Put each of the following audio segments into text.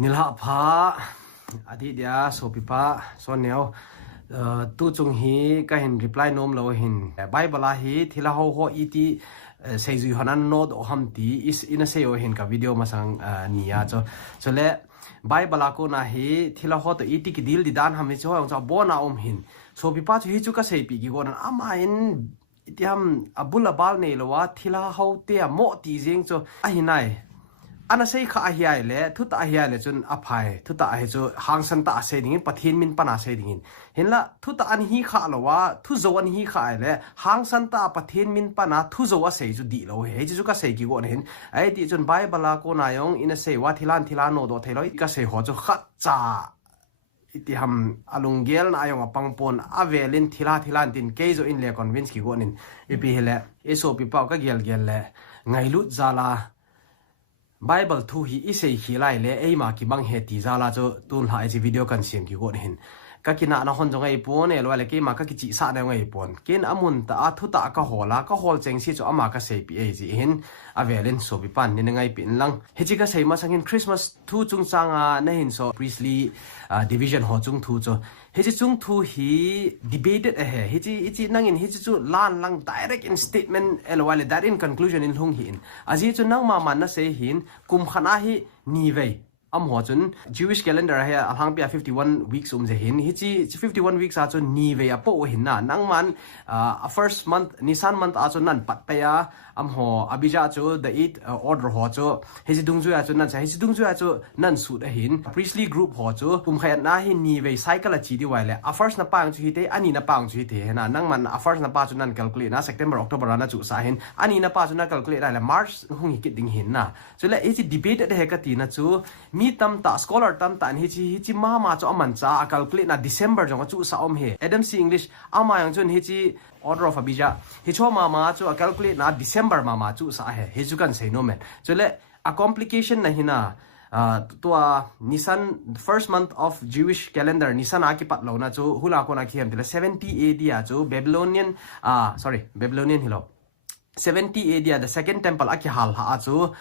nilha pha adi dia sopipa soneo tu chung hi ka hin reply nom lo hin bible a hi thila ho iti seju hanan no do ham ti is in a seo hin ka video masang nia cho le bible ko na hi thila ho to iti ki dil di dan ham ni cho ang cha bona hin sopipa chu hi chu ka sei pi gi gon ama in itiam abula bal nei lo wa thila ho te mo ti jing cho a hinai ana sei kha hiai le thu ta hiai le chun aphai thu ta he chu hang san ta se ding pathin min pana se ding hin la thu ta an hi kha lo wa thu zo an hi kha le hang san ta pathin min pana thu zo a se chu di lo he chu ka se ki go hin ai ti chun bible ko na yong in a se wa thilan no do theloi ka se ho chu khat cha iti ham alungel na ayong apangpon avelin thilan tin ke zo in le convince ki go nin ipi hele eso pi pau ka gel le ngailu zala Bible thu hi isei hi lai le ei ma ki bang he ti zala cho tun hai chi video kan siam ki gon hin ka kina na hon jong ei pon e lo le ke ma ka ki chi sa na ngei pon ken amun ta a thu ta ka hola ka hol cheng si cho ama ka sei pi ei ji hin avelin so bi pan ni ngai pin lang he chi ka sei ma sangin Christmas thu chung changa na hin so priestly division ho chung thu cho he chi chung thu hi debated he chi nangin he chi chu lan lang direct in statement elwale that in conclusion in hung hin aji chu nang ma man na se hin kum khana hi ni vei am ho chun Jewish calendar he alhang pia 51 weeks je hin hi chi 51 weeks a chu ni vei a po hin na nang man first month Nisan month a chu nan pat pa ya am ho abija chu the 8 order ho chu he chi dung ju a chu nan he chi dung ju a chu nan su da hin priestly group ho chu kum khayan na hi ni vei cycle a chi di wai le a first na pang chu hi te ani na pang chu hi te na nang man a first na pa chu nan calculate na September October na chu sa hin ani na pa chu na calculate la March hung hi kit ding hin na chu le he chi debate de he ka ti na chu mi tam ta scholar tam ta hi chi ma chu aman cha a calculate na December jong chu sa he Adam C English ama yang chun hi chi order of abija hi cho ma chu a calculate na December ma chu sa he chu kan sei no men chu le a complication na hina to Nisan first month of Jewish calendar Nisan a ki pat lo na chu hula ko na khiam tila 70 AD a chu Babylonian hilo 70 AD the second temple a ki hal ha chu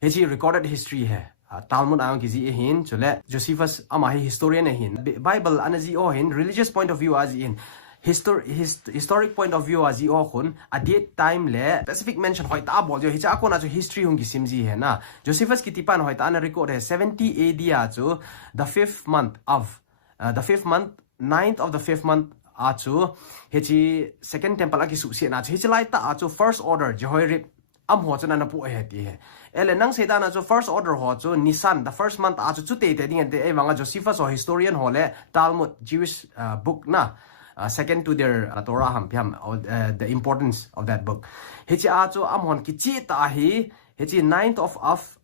he chi recorded history he Talmud ayong kizi hin chule Josephus ama hi historian hin Bible anazi o hin religious point of view as in historic point of view as o khun at that time le specific mention hoi ta bol jo hi cha ko na chu history hung ki simji he na Josephus ki tipan hoi ta na record he 70 AD a chu the 5th month 9th of the 5th month a chu he chi second temple a ki su se na chu hi chi lai ta a chu first order Jehoiarib am ho chana na pu he ti he ele nang se da na chu first order ho chu Nisan the first month a chu te ding ante e wanga Josephus or historian ho le Talmud Jewish book na second to their Torah ham piam the importance of that book he chi a chu am hon ki chi ta hi he chi 9th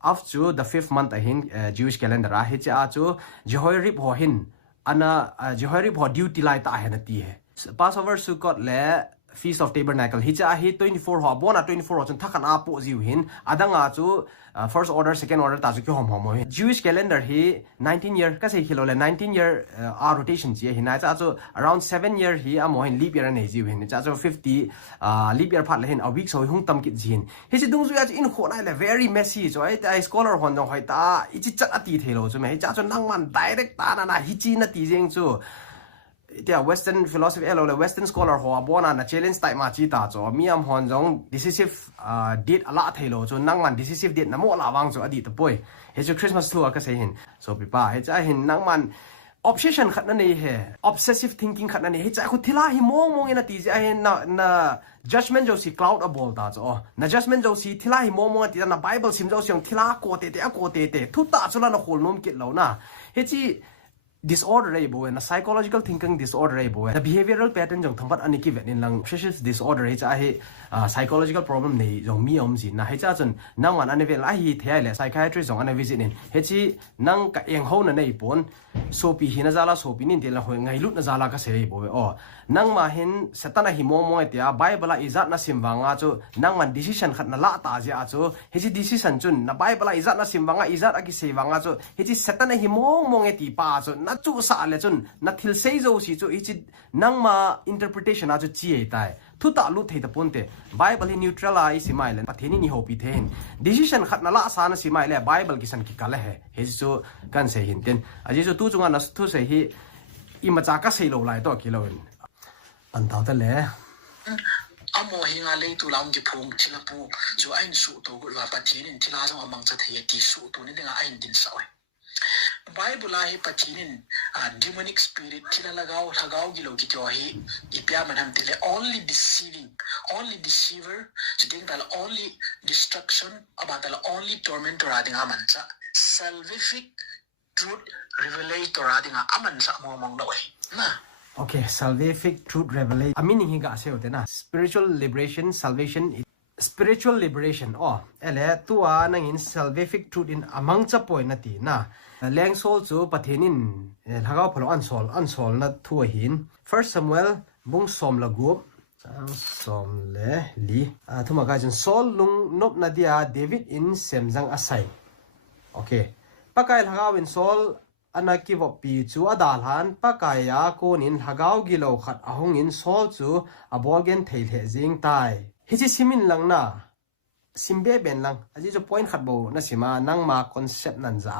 of chu the 5th month hin Jewish calendar a he chi a chu Jehoiarib ho hin ana Jehoiarib ho duty lai ta he na ti he Passover Sukkot le Feast of Tabernacle hi cha hi 24 ho bona 24 ho chun thakan a po jiu hin adanga chu first order second order ta chu ki hom Jewish calendar hi 19 year ka sei khilo le 19 year a rotation chi hi na cha chu around 7 year hi a mo hin leap year nei jiu hin cha chu 50 leap year phat le hin a week so hung tam ki jin hi chi dung ju ya in kho na le very messy so ai scholar hon jong hoi ta I chi chat ati thelo chu me hi cha chu nang man direct ta na hi chi na ti jeng chu tia Western philosophy elo le Western scholar ho bona na challenge type ma chi ta cho miam hon jong decisive date ala thailo cho nangman decisive date na mo la wang cho adi to poi he chu Christmas thu ka sei hin so pi pa he cha hin nangman obsession khat na nei he obsessive thinking khat na nei he cha khu thila hi mong ina ti ja hin na judgment jo si cloud a bol ta cho na judgment jo si thila hi mong ti na Bible sim jo siang thila ko te thu ta chu la na hol nom kit lo na he chi disorder ai bo na psychological thinking disorder ai bo the behavioral pattern jong thampat ani ki venin lang obsessive disorder hi cha he psychological problem nei jong mi om ji na he cha chun nang an ani ve la hi thai le psychiatrist jong an visit in he chi nang ka eng ho na nei pon so pi hina zala so pi nin te la hoi ngai lut na zala ka sei bo o nang ma hin satana hi mo tia Bible izat na simwanga chu nang man decision khat na la ta ja chu he chi decision chun na Bible izat na simwanga izat aki seiwanga chu he chi satana hi mong ti pa chu na chu sa le chun na thil sei zo si chu ichi nang ma interpretation a chu chi ai tai thu ta lu thei ta ponte bible hi neutralize simai le patheni ni hopi thein decision khat na la sana simai le bible ki san ki kala he so kan se hin ten aji so tu chunga na thu se hi I macha ka sei lo lai to ki lo an ta ta le amo hinga le tu lam ki phung thila pu chu ain su to gu la pathin thila jong amang cha thei ki su tu ni denga ain din saw bible hi pathin demonic spirit thila lagao gi lo ki to hi ipya manam tile only deceiving only deceiver so ding dal only destruction about the only tormentor ading amancha salvific truth revelator ading amancha mong lo na okay salvific truth revelation meaning hi ga se hote na spiritual liberation salvation spiritual liberation oh ele tua nangin salvific truth in among cha point na ti na leng sol chu pathenin lagao phalo an sol na thu hin first samuel bung som la gup som le li thuma ka chen sol lung nop na dia david in semjang asai okay pakai lagao in sol anaki vo pi chu adal han pakaya konin hagao gilo khat ahong in sol chu abolgen theile jing tai hi chi simin lang na simbe ben lang aji jo point khat bo na sima nang ma concept nan za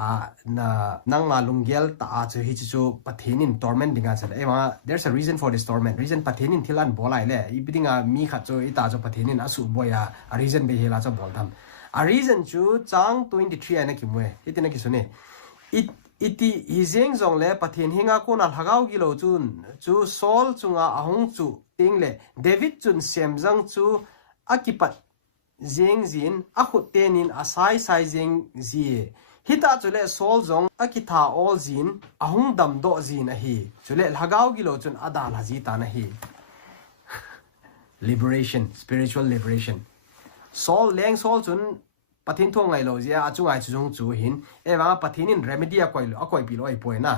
na nang ma lunggel ta chu hi chu pathenin torment dinga cha ema there's a reason for this torment reason pathenin thilan bolai le ibidinga mi khat chu ita chu pathenin asu boya a reason be hela cha bol tham a reason chu chang 23 ana ki mwe itina ki sune iti hizeng zong le pathin hinga ko na hagao gi lo chun chu sol chunga ahong chu ting le david chun semjang chu akipat zeng zin akhut tenin asai sai zeng zi hita chule sol zong akitha all zin ahung dam do zin a hi chule hagao gi lo chun adal haji ta na hi liberation spiritual liberation sol leng sol chun pathin thong ngai lo zia achungai chung chu hin ewa pathinin remedy akoi pi lo ai poina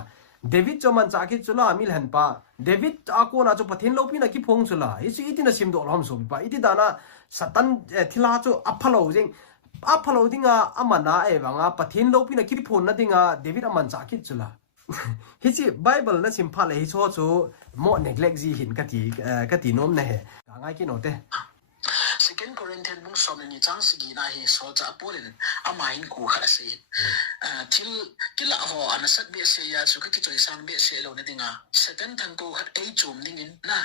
david choman cha ki chula mil han pa david ako na chu pathin lo pi na ki phong chula isi itina sim do lom so pa iti dana satan thila chu aphalo jing aphalo dinga amana ewa nga pathin lo pi na ki phon na dinga david aman cha ki chula hichi bible na sim phale hi cho chu mo neglect ji hin ka ti nom na he ngai ki no te second corinthians bung som ni chang sigi na hi so cha polin amain ku khala se til ho anasat be se ya su ka ki choi sang be se lo na dinga second thang ko khat ei chum dingin na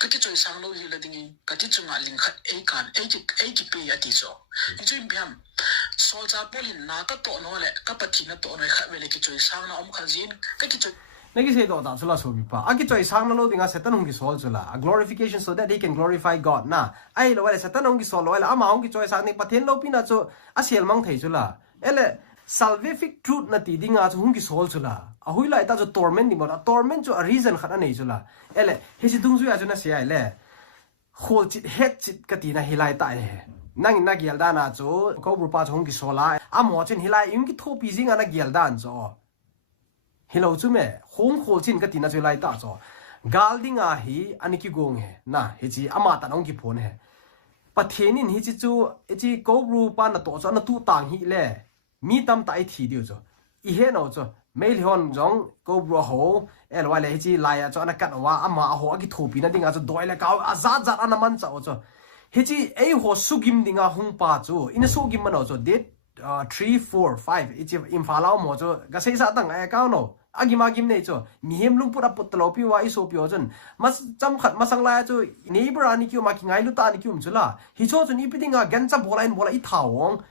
ka ki choi sang lo hi la dingin ka ti chunga ling khat ei kan ei ki pe ya ti so jim biam so cha polin na ka to no le ka pathi na to no kha be le ki choi sang na om khazin ka ki choi nagi se do da chula so bi pa aki choi sang na lo dinga satan hung ki sol chula a glorification so that they can glorify god na ai lo wala satan hung ki sol lo wala ama hung ki choi sang ni pathen lo pina chu a sel mang thei chula ele salvific truth na ti dinga chu hung ki sol chula a hui lai ta chu torment ni mo torment chu a reason khana nei chula ele he si dung zu ya chu na se ai le khol chit het chit ka ti na hilai ta he nang na gial da na chu ko bru pa hung ki sola a mo chen hilai yung ki tho pi jinga na gial dan cho hello chume hong khol chin ka tina chu lai ta cho galdinga hi aniki gong he na hi chi ama ta nong ki phone he pathenin hi chi chu chi ko ru pa na to cho na tu tang hi le mi tam tai thi diu cho I he no cho mail hon jong ko ru ho el wa le hi chi lai cho na kat wa ama ho ki thu pi na dinga cho doi le ka azat zat ana man cha cho hi chi ei ho sugim dinga hung pa chu in sugim man cho det 3 4 5 ichi imfalao mo cho ga sei sa tang ai ka no agim nei cho mihem lung pura potlo pi wa iso pi ojon mas cham khat masang la cho neighbor ani kyu ma ki ngai lu ta ni kyu chula hi cho chu ni pidinga gan cha bola I thawong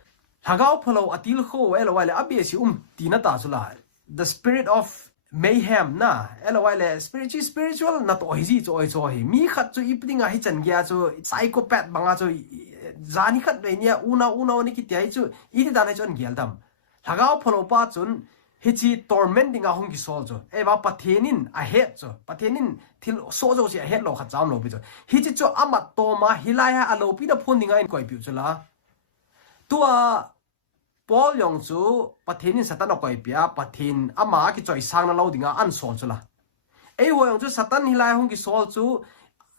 hagao phalo atil kho elo wale abesi tina ta chula the spirit of mayhem na elo wale spiritual na to hi ji cho hi mi khat chu ipidinga hi chan gya cho psychopath banga cho zani khat le nia una ni ki tai chu iti da na chon gyal dam hagao phalo pa chun hichi tormenting a hong ki sol cho eva pathenin a het cho pathenin thil so jo si a het lo kha cham lo bi cho hichi cho ama to ma hilai ha alo pi da phon dinga in koi pi chula tua Paul yong chu pathenin satan koi pia pathin ama ki choi sang na lo dinga an sol chula ei ho yong chu satan hilai hong ki sol chu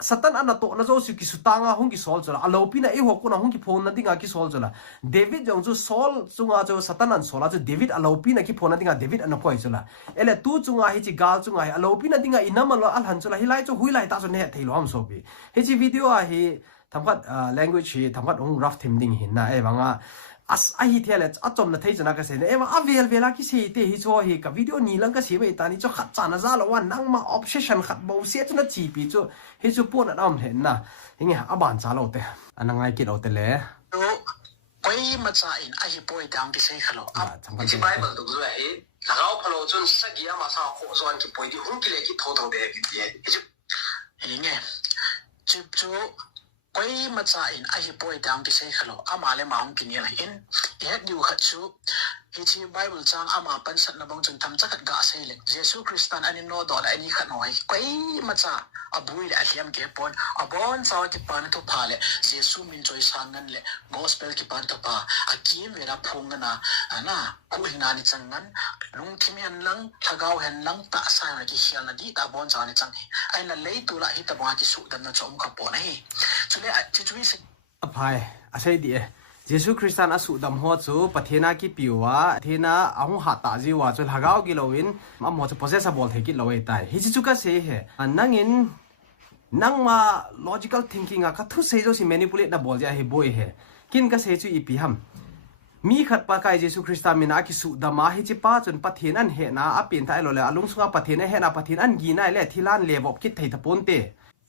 Satan ana to na zo su ki sutanga hung ki sol chola alopi na e hokku na hung ki phone na dinga ki sol chola David jong chu sol chunga jo Satan an sola jo David alopi na ki phone na dinga David an poi chola ele tu chunga hi chi gal chunga hi alopi na dinga inamalo al han chola hilai chu huilai ta so ne thailo am so bi hi chi video a hi thamkat language hi thamkat hung rough thim ding hin na e wanga as a hi thele atom na thei chana ka se ne ema avel vela ki se te hi cho hi ka video ni lang ka se be ta ni cho khat chana za lo wan nang ma obsession khat bo se chuna chi pi chu hi chu pon na am hen na hinge aban cha lo te anangai ki lo te le koi ma cha in a hi poi dang ki se khalo chi bible du zu hi lagao phalo chun sagia ma sa kho zon ki poi di hung ki le ki tho tho de ki ye hinge chu koi ma cha in a hi poi dang ki se khalo ama le ma hung ki ni la in he du khat chu hi chi bible chang ama pan sat na bang chun tham cha khat ga se le jesu christian ani no do la ani khat noi koi ma cha abui le athiam ke pon abon sa ki pan to phale jesu min choi sangan le gospel ki pan to pa akim vera phung na ana ku hina ni changan lung thimian lang thagau hen lang ta sa na ki hial na di ta bon cha ni chang ai na lei tu la hi ta ba ki su dam na chom kha pon hi chule situation aphai asai di Jesu Christian asu dam ho chu pathena ki piwa thena ahung ha ta ji wa chu lagao ki lowin am ho chu possessable the ki lowe tai hi chu ka se he nangin nangma logical thinking a ka thu se jo si manipulate na bol ja he boy he kin ka se chu ipi ham mi khat pa kai Jesu Christa mina ki su dama hi chi pa chun pathen an he na apin thai lo le alung sunga pathen he na pathen an gi na le thilan le bop ki thei thapon te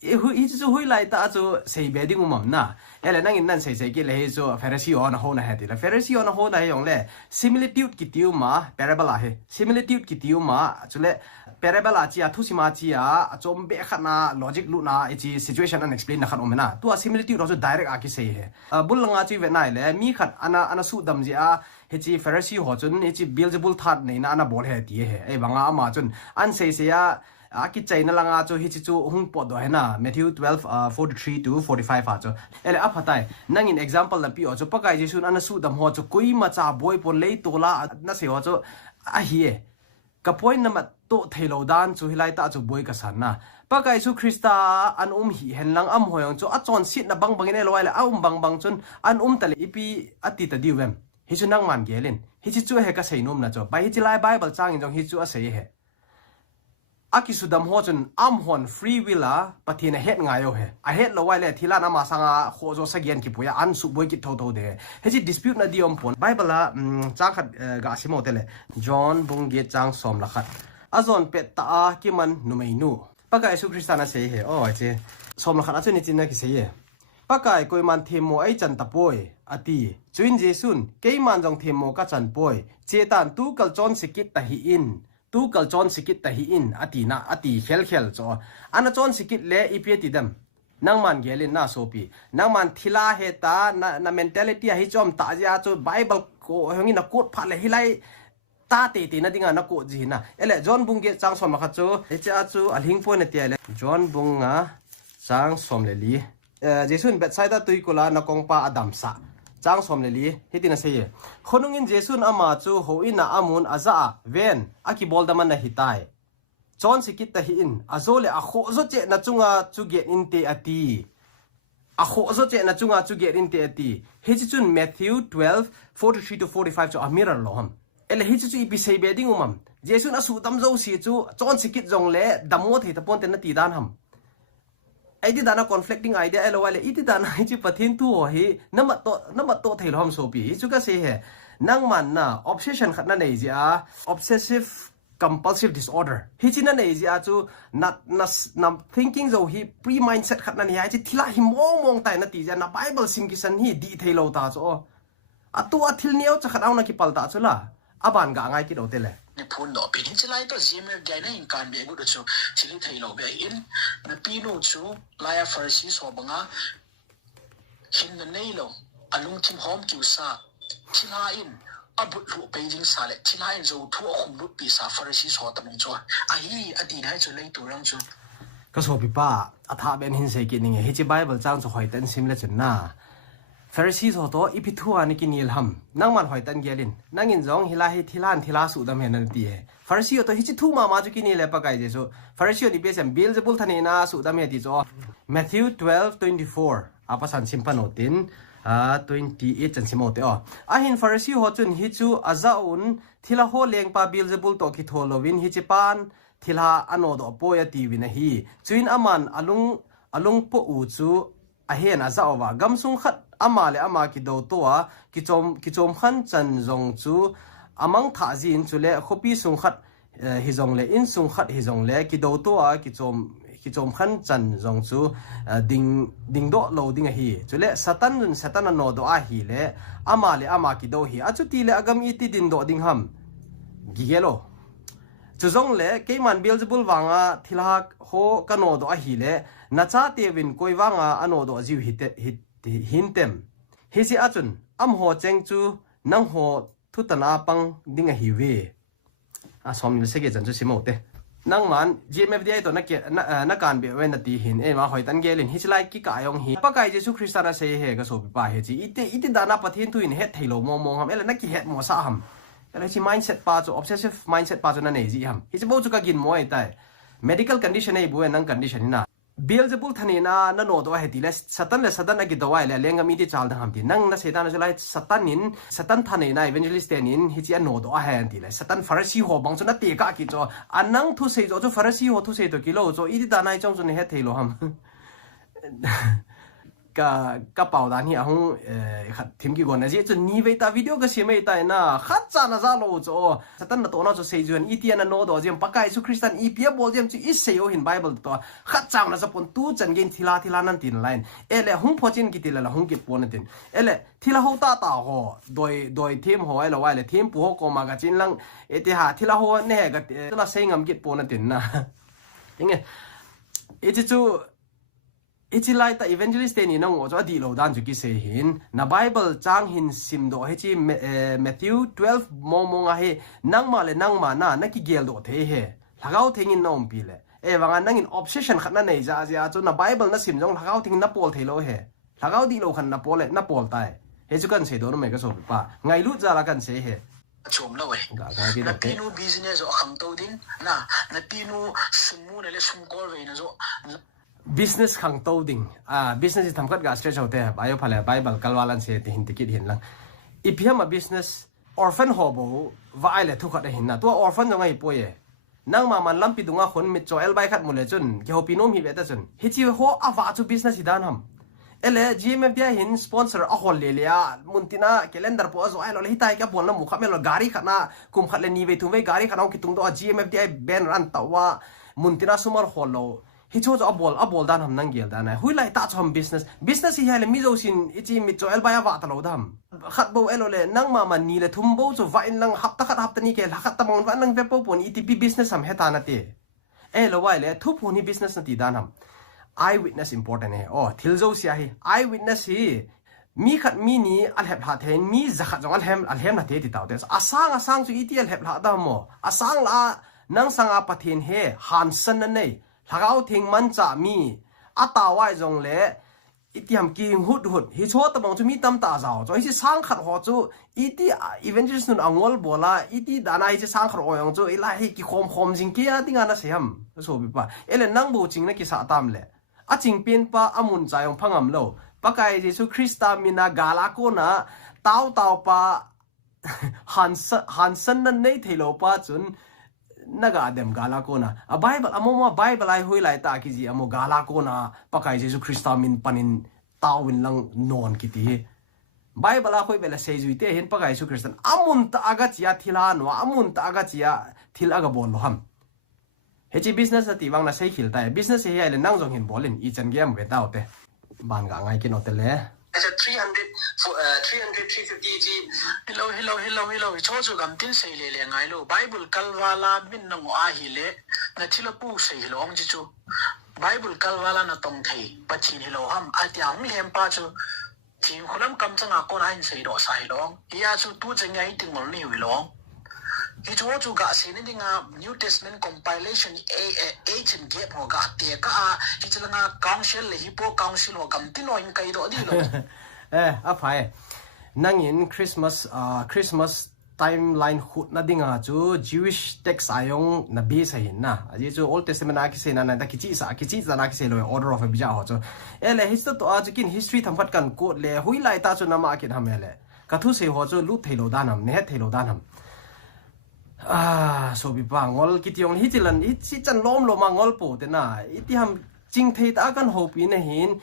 hi chu hui lai ta chu sei be ding umam na ele nang in nan sei sei ki le hi chu Pharisee on ho na he ti la Pharisee on ho na yong le similitude ki tiu ma parable a he similitude ki tiu ma chu le parable a chi a thu sima chi a chom be khana logic lu na chi situation an explain na khan omena tu a similitude also direct a ki sei he bulanga chi ve nai le mi khat ana su dam ji a he chi Pharisee ho chun he chi Beelzebul that nei na ana bol he ti he e banga ama chun an sei se ya aki chaina langa cho hi chu hung po do hena Matthew 12:43 to 45 a cho ele aphatai nangin example la pi o cho pakai jesu ana su dam ho cho koi ma cha boy pon lei tola na se ho cho a hi e ka point na to thailo dan chu hilai ta chu boy ka san na pakai su Krista an hi hen lang am hoyong cho a chon sit na bang bangin eloi le bang bang chun an tale ipi ati ta diwem hi chu nang man gelin hi chu he ka sei nom na cho bai hi lai bible chang in jong hi chu a sei he aki sudam ho chun am hon free will a pathina het ngayo he a het lo wai le thila na ma sanga kho jo sagian ki puya an su boy ki tho tho de he ji dispute na diom pon bible a chang khat ga simo tele John bung ge chang som la khat azon pet ta a ki man numei nu pakai su kristana se he o che som la khat a chu ni chin na ki se ye pakai koi man themo ai chan ta poi ati chuin jesun ke man jong themo ka chan poi chetan tu kal chon sikit ta hi in tu kal chon sikit ta hi in ati khel cho ana chon sikit le ipi dam nang man gelin na sopi nang man thila he ta na mentality hi chom ta ja chu bible ko hongi na quote pha le hilai ta te na dinga na ko ji na ele John bunge chang som kha chu cha chu alhing point na ti le John bunga chang som le li jesun bedside tui kola na kongpa adam sa chang som le li hitina se ye khonungin jesun ama chu ho ina amun aza ven aki boldaman na hitai chon sikit ta hi in azole a kho zo che na chunga chu get in te ati a kho zo che na chunga chu get in te ati hi chi chun Matthew 12:43 to 45 chu amira lo ham ele hi chu ipi sei be ding umam jesun asu tam zo si chu chon sikit jong le damo thei ta pon te na ti dan ham ai di dana conflicting idea elo wale iti dana chi pathin tu ho hi nama to thei lom so pi chu ka se he nang man na obsession khat na nei ja obsessive compulsive disorder hi chi na nei ja chu na thinking zo hi pre mindset khat na ni ha chi thila hi mong tai na ti ja na bible sim ki san hi di thei lo ta cho atu athil niau cha khat au na ki pal ta chu la aban ga ngai ki do te le ni phun do pin chi lai to zimel gai na in kan be gu do chu chili thai lo be in na pi no chu laya farsi so banga hin na nei lo alung tim hom ki sa thila in abut ru beijing sa le thila in zo thu khum bu pi sa farsi so ta mong cho ai adi nai chu lei tu rang chu ka so pi pa atha ben hin se ki ning he chi bible chang chu hoi ten sim le chun na Pharisees ho to ipithu ani kinil ham nang man hoi tan gelin nang in jong hilahi thilan thila su dam henan ti he Pharisee to hichi thu ma ju kinil pa kai je so Pharisee di besam Beelzebul thani na su dam he ti jo Matthew 12:24 apa san simpan otin 28 chan simote o ahin Pharisee ho chun hi chu azaun thila ho leng pa Beelzebul to ki tholovin hi chi pan thila anodo poya ti win hi chuin aman alung po u chu ahen azawa gamsung khat amale ama ki do towa kichom khan chan zong chu amang tha jin chule khopi sung khat hi zong le in sung khat hi zong le ki do towa kichom khan chan zong chu ding do lo ding hi chule satan no do a hi le amale ama ki do hi achu ti le agam iti din do ding ham gigelo chu zong le keiman Beelzebul wanga thilak ho kano do a hi le nacha tewin koiwanga ano do jiu hintem hisi achun am ho cheng chu nang ho thutana pang dinga hiwe a som se ge jan chu simote nang man GMFDI to na kan be wen ti hin e ma hoi tan gelin his like ki ka yong hi pa kai jesu christana se he ga so pa he chi ite dana pathin tu in het thailo mo ham ele na ki het mo sa ham ele chi mindset pa chu obsessive mindset pa chu na nei ji ham hi bo chu ka gin mo ai tai medical condition ei bu nang condition na Beelzebul thanina na no do he diles satan agi dawai le lenga mi ti chal da ham ti nang na setan ju lai satan thanina evangelist in hi chi no do he an ti le satan Pharisee ho bang chu na te ka ki cho anang thu sei jo chu Pharisee ho thu sei to kilo cho i da nai chong chu ne he thelo ham ka pau dan hi ahung thim ki gon ji chu ni ve ta video ka se mai ta na khat cha na za lo cho satan na to na cho sei juan itian na no do jem pakai su Christian ipia bol jem chu is seo hin Bible to khat cha na sapon tu chan gen thila nan tin line ele hung phochin ki tilala hung ki pon tin ele thila ho ta ho doi thim ho ele wa le thim pu ho ko ma ga chin lang eti ha thila ho ne ga la sengam ki pon tin na inge eti chu ichi lai ta evangelist ni nang o cho di lo dan ju ki se hin na Bible chang hin sim do he chi Matthew 12 mo nga he nang ma na ki gel do the he lagao thing in nom pi le e wanga nang in obsession khat na nei ja chu na Bible na sim jong lagao thing na pol thelo he lagao di lo khan na pol na pol tai he chu kan se do no me ka so pa ngai lu ja la kan se he chom lo na pinu business o kham to din na pinu sumu ne le sum kor ve na zo business khang to ding business is thamkat ga straight hote bayo phale Bible kalwalan se ti hin tikit hin lang iphiam a business orphan hobo wa ile thu khat hin na to orphan no ngai poye nang ma man lampi dunga khon mit cho el bai khat mule chun ki hopinom hi beta chun hi chi ho awa chu business hidan ham ele GMFDI hin sponsor a hol le ya muntina calendar po zo ai lo hi tai ka bon na mu khamelo gari khana kum khat le ni ve thu ve gari khana ki tung do GMFDI ben ran tawa muntina sumar holo hi cho a bol dan ham nang gel dan hui lai ta chom business hi hale mi zo sin ichi mi cho el ba ya wa ta lo dam khat bo elo le nang ma man ni le thum bo cho va in lang hap ta khat ni ke la khat ta mon va nang ve po pon itp business ham heta na te elo wai le thu pon ni business na ti dan ham eye witness important he thil zo sia hi eye witness hi mi khat mi ni al heb ha the mi za khat jong al hem na te ti taw te asang chu iti al heb la da mo asang la nang sanga pathin he hansan na nei lagao thing man cha mi atawai jong le itiam king hut hi cho ta bang chu mi tam ta jaw cho hi sang khat ho chu iti evangelist nun angol bola iti dana hi sang khat ho yong chu ila hi ki khom jing ki a tinga na siam so bi pa ele nang bo ching na ki sa tam le a ching pin pa amun cha yong phangam lo pakai jesu christa mina gala ko na taw pa hansan na nei thelo pa chun naga dem gala ko na a Bible amoma Bible ai hui lai ta ki ji amo gala ko na pakai jesu christa min panin tawin lang non kiti Bible a hoi bela sei juite hin pakai jesu christian amun ta aga chia thila no amun ta aga chia thil aga bol ham hechi business ati wang na sei khil ta business he ile nang jong hin bolin I chan game ve ta ote ban ga ngai ki no te le as a 350 g hello cho chu gam tin sei le ngai lo Bible kalwala bin na ngo a hi le na thila pu sei lo ong ji chu Bible kalwala na tong thei pachin hello ham atiang mi hem pa chu thing khulam kam changa ko na hin sei do sai long ya chu tu chengai ting mol ni wi long hi chu ga sin ni nga New Testament compilation age and gap ho ga te ka hi chalanga council le hi po council ho kam tin no in kai do di lo a phai nangin Christmas timeline khut na dinga chu Jewish text ayong na be sa hin na aji chu Old Testament a ki se na da kichi na ki se lo order of bija ho chu ele history to a chu kin history thampat kan ko le hui lai ta chu na ma ki hamele ka thu se ho chu lu thelo danam ne thelo danam so bi pa ngol ki tiong hi chilan hi chi chan lom lo ma ngol po te na iti ham ching thei ta kan ho pi na hin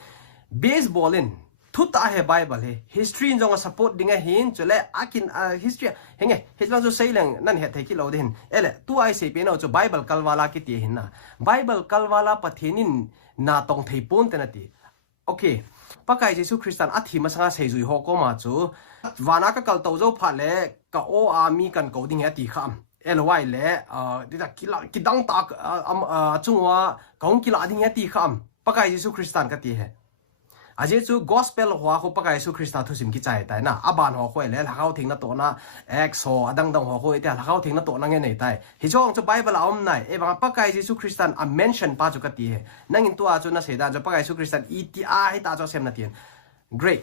baseball in thuta he Bible he history in jong support dinga hin chule akin history henge hejang jo seileng nan he theki lo den ele tu ai se pe no cho Bible kalwala ki ti hin na Bible kalwala pathenin na tong thei pon te na ti okay pakai Jesu Christian athi ma sanga sei jui ho ko ma chu wana ka kal to jo pha le ka o mi kan ko ding he ti kham ly le dita kidang tak chungwa kaung kila ding he ti kham pakai Jesu Christian ka ti he aje chu gospel hwa ko pakai Jesu Christa thu sim ki chai tai na aban ho khoi le lagau thing na to na exo adang dang ho khoi ta lagau thing na to na nge nei tai hi chong chu Bible om nai e bang pakai Jesu Christian a mention pa chu ka ti he nangin tu a chu na se da chu pakai Jesu Christian eti a hi ta cho sem na tin great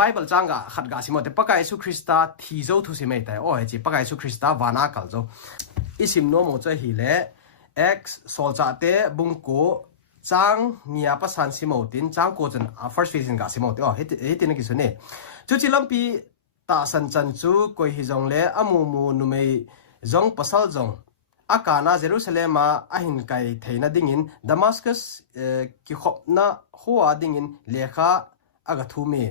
Bible changa khat ga simo te pakai Jesu Christa thi zo thu sim ei tai o he chi pakai Jesu Christa wana kal zo isim no mo cha hi le x sol cha te bung ko chang nia pa san simotin chang ko chen first phase ga simote oh heti na kisune chu chilampi ta san chan chu koi hi jong le amu mu nu mei jong pasal jong akana Jerusalem a ahin kai theina dingin Damascus ki khopna huwa dingin lekha aga thu me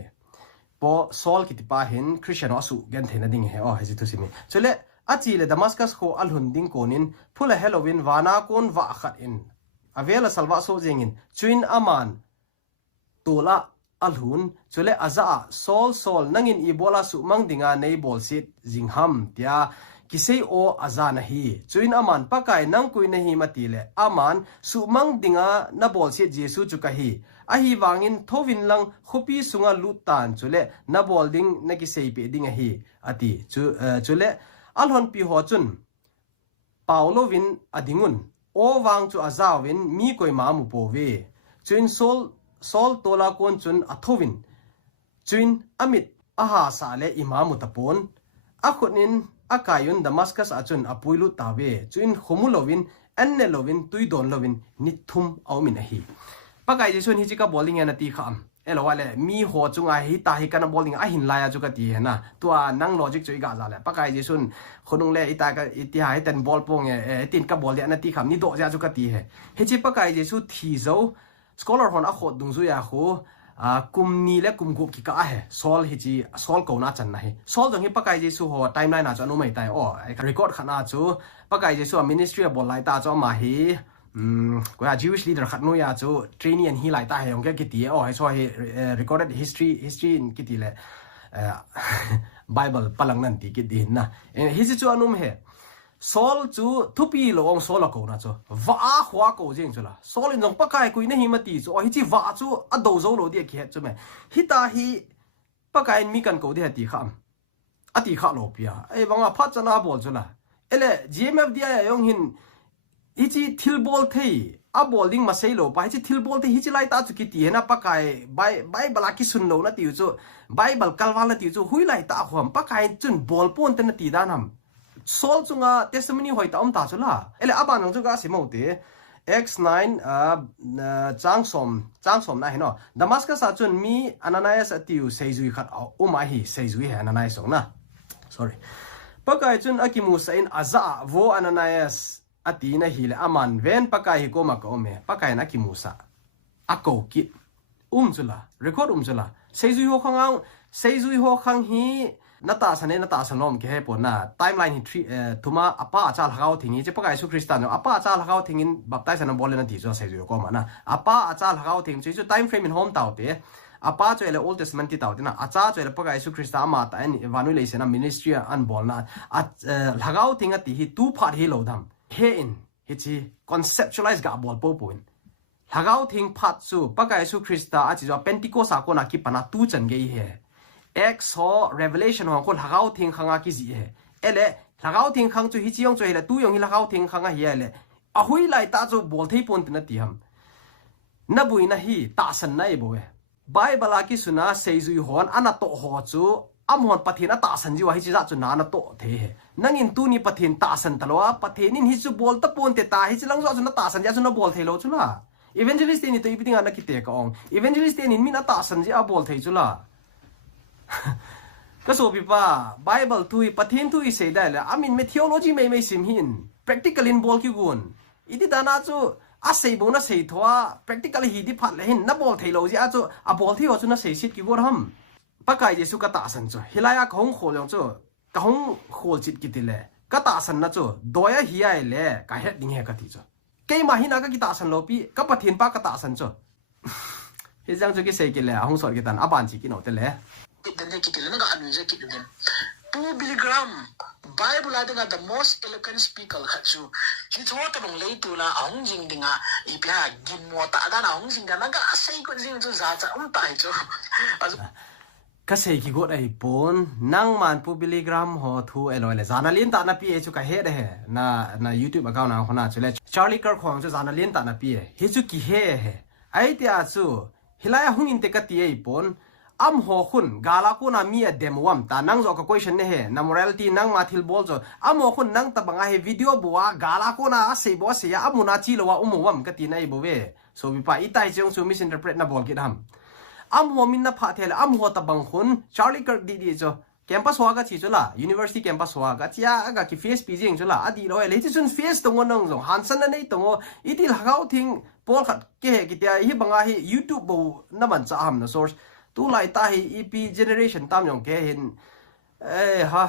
po Saul ki tipa hin Christian asu gen theina ding he oh hezi thu simi chule achi le Damascus ko alhun ding konin phula Halloween wana kon wa khat in avela salva so jengin chuin aman tola alhun chule aza sol nangin ibola su mangdinga nei bol sit jingham tia kisei o aza na hi chuin aman pakai nang kui na hi matile aman su mangdinga na bol sit Jesu chuka hi ahi wangin thovin lang khopi sunga lutan chule na bolding na kisei pe dinga hi ati chule alhon pi ho chun Paulo win adingun o wang chu azawin mi koi ma mu po ve chuin sol tola kon chun athovin chuin amit aha sale imamu tapon akhunin akayun Damascus achun apuilu tawe chuin khomulovin annelovin tuidon lovin nithum aumin hi pakai Jesu hi chika bowling ana ti kham elawale mi ho chunga hi ta hi kana bowling a hin laya chu ka ti hena tua nang logic chu ga zale pakai Jesu khonung le ita ka itihai ten ball pong e tin ka ball le na ti kham ni do ja chu ka ti he chi pakai Jesu thi zo scholar hon a khot dung zu ya khu kum ni le kum gu ki ka he sol hi chi sol ko na chan na hi sol jong hi pakai Jesu ho timeline na chu anu mai tai o record khana chu pakai Jesu ministry bol lai ta cho ma hi kwa Jewish leader khatnu ya chu trainee and hi lai ta he ong ke ti o he so he recorded history in ki ti le Bible palang nan ti ki din na hi chu anum he Sol chu thupi lo ong sol ko na chu wa khwa ko jing chu la sol in jong pakai kui na hi mati chu hi chi wa chu a do zo lo de ki chu me hi ta hi pakai mi kan ko de ti kham ati kha lo pia e wanga pha chana bol chu la ele GMF dia yong hin hi chi thil bol thei a bowling ma sei lo pa hi chi thil bol thei hi chi lai ta chu ki ti na pakai bai bala ki sun lo na ti chu Bible kalwala ti chu hui lai ta khom pakai chun bol pon te na ti dan ham Sol chunga testimony hoi ta ta chula ele aban ang chuga simote x9 changsom na hino Damascus a chun mi Ananias atiu seizui khat uma hi seizui Ananias song na sorry pakai chun akimu sa in aza vo Ananias ati na hile aman ven pakai ko ma ko me pakai na kimusa ako ki chula record chula seizui ho khang hi nata sanom ke he pona timeline hi thuma apa cha lagau thingi che pakai Jesu Christian apa cha lagau thingin baptize na bolen ti so seju ko mana apa cha lagau thing chu time frame in home taute apa cho ele Old Testament ti taute na acha cho ele pakai Jesu Christa ma ta en evangelization ministry an bolna lagau thing ati hi tu phat hi lo dam he in hi chi conceptualize ga bol po point lagau thing phat chu pakai Jesu Christa a chi jo Pentecost ko na ki pana tu chan ge he exo revelation ho ko lagau thing khanga ki ji he ele lagau thing khang chu hi chiong chu hele tu yong hi lagau thing khanga hi ele a hui lai ta chu bol thei pon na ti ham na bui na hi ta san nai bo Bible ki suna seizui hon anato ho chu amhon pathin ata san jiwa hi cha chu na na to the he nangin tu ni pathin ta san talwa pathin in hi chu bol ta pon te ta hi chilang zo chu na ta san ja chu na bol thelo chu la evangelist ni to ibiting ana ki te ka ong evangelist ni min ata san ji a bol thei chu la ka so pi pa Bible tu pathin tu i sei da la amin me theology me sim hin practical in bol ki gun idi dana chu a sei bo na sei thwa practically hi di phat le hin na bol theilo ji a chu a bol thei ho chu na sei sit ki gor ham pakai jesu ka ta san chu hilaya khong khol yong chu ka hong khol chit ki ti le ka ta san na chu doya hi ai le ka het ding he ka ti chu ke ma hi na ka ki ta san lo pi ka pathin pa ka ta san chu he jang chu ki sei ki le hong sor ki tan aban chi ki no te le den ki ti le na ga anu je ki den pu Billy Graham Bible ada the most eloquent speaker khat chu hi tho ta dong lei tu la ong jing dinga I pya gin mo ta da na ong jing da na ga sei ko jing chu za cha tai chu ka sei ki got ai pon nang man pu Billy Graham ho thu eloi le zana lin ta na pi chu ka he de he na YouTube account na khona chu le Charlie Kirk khong chu zana lin ta na pi he chu ki he ai tia chu hilaya hung in te ka ti ai pon am ho khun gala ko na mi a demo wam ta nang zo ka question ne he na morality nang ma thil bol zo am ho khun nang ta banga he video buwa gala ko na sei bo se ya amuna chi lo wa wam ka ti nai bo we so bi pa itai jong su misinterpret na bol ki dam am ho min na pha thel am ho ta bang khun Charlie Kirk di zo campus wa ga chi zo la university campus wa ga chia ga ki face pi jing zo la adi lo le ti chun face to ngon zo hansan na nei to ngo itil hagau thing pol khat ke he ki tia hi banga hi YouTube bo na man cha ham na source tu lai ta hi EP generation tam yong ke hin ha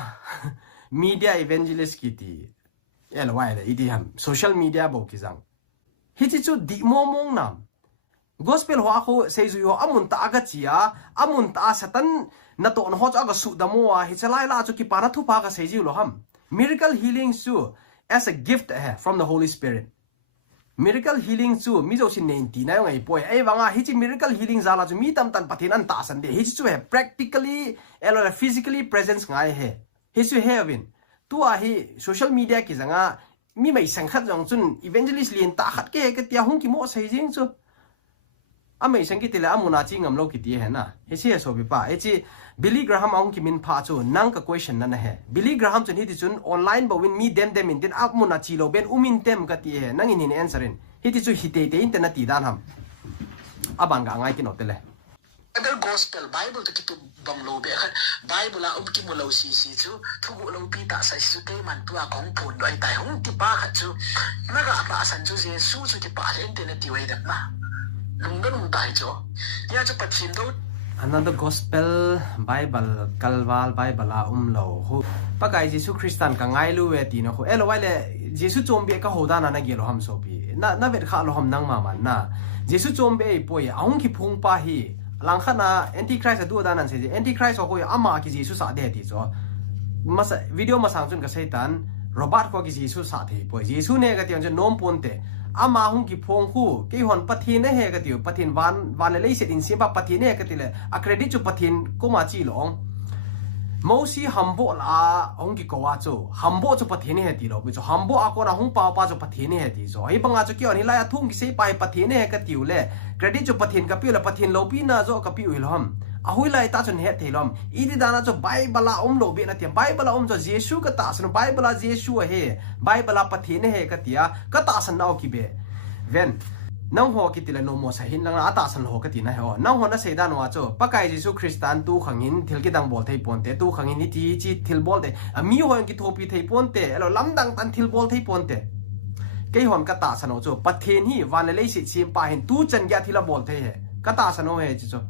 media evangelist ki ti elwai le idi ham social media bo ki jang hi chi chu di mong nam gospel ho kho sei ju ho amun ta ga chia amun ta satan na to no ho cha ga su da mo a hi chalai la chu ki pa na thu pa ga sei ji lo ham miracle healing su as a gift from the Holy Spirit miracle healing chu mi jo sin nen ti na yong ai poi ai wanga hi chi miracle healing zala chu mi tam tan pathin an ta san de hi chu he practically elo physically presence ngai he hi chu heaven tu a hi social media ki zanga mi mai sang khat jong chun evangelist lin ta khat ke ke tia hung ki mo sei jing chu amei sang ki tile amuna chi ngam lo ki ti he na hi chi so bi pa chi Billy Graham ong ki min pha chu nang ka question na he Billy Graham chun hi ti chun online bo win mi dem in din amuna chi lo ben umin tem ka ti he nang in answer in hi ti chu hi te in na ti dan ham abang ga ngai ki no tele other gospel Bible to kitu bang lo be Bible la ki mo lo si chu thu lo pi ta sa su te man tu a kong pon do ai tai hong ti pa kha chu na ga pa san chu je su chu ti pa internet ti wei da na lung tai chu ya chu pathin do another gospel Bible kalwal Bible la lo ho pakai Jesus Christian ka ngai lu we ti no ho elo wai le Jesus chombe ka ho da na ge lo ham so bi na vet kha lo ham nang ma man na Jesus chombe poi aung ki phung pa hi lang khana antichrist du da nan se antichrist ho ama ki Jesus sa de ti zo mas video ma sang chun ka satan robot ko ki Jesus sa the poi Jesus ne ka ti on nom pon te ama hung ki phong khu ke hon pathin he ka tiu pathin van le se din simba pathin he ka tile a credit chu pathin ko ma chi long mosi hambo la hung ki ko wa chu hambo chu pathin he ti lo bi chu hambo a ko na hung pa pa chu pathin he ti zo ai banga chu ki on la thung ki se pai pathin he ka tiu le credit chu pathin ka pi la pathin lo pi na zo ka pi wi lo ham a hui lai ta chun he thelom idi dana chu Bible la lo be na ti Bible la jo Jesus ka ta san Bible la Jesus he Bible la pathin he ka tia ka ta san nau ki be ven nang ho ki tile no mo sa hin lang ata san ho ka ti na ho nang ho na se dan wa cho pakai Jesus Christian tu khangin thil ki dang bol thei pon te tu khangin ni ti chi thil bol de mi ho ki thopi thei pon te elo lam dang tan thil bol thei pon te ke hon ka ta san ho cho pathin hi van le si chim pa hin tu chan gya thila bol thei he ka ta san ho he chi cho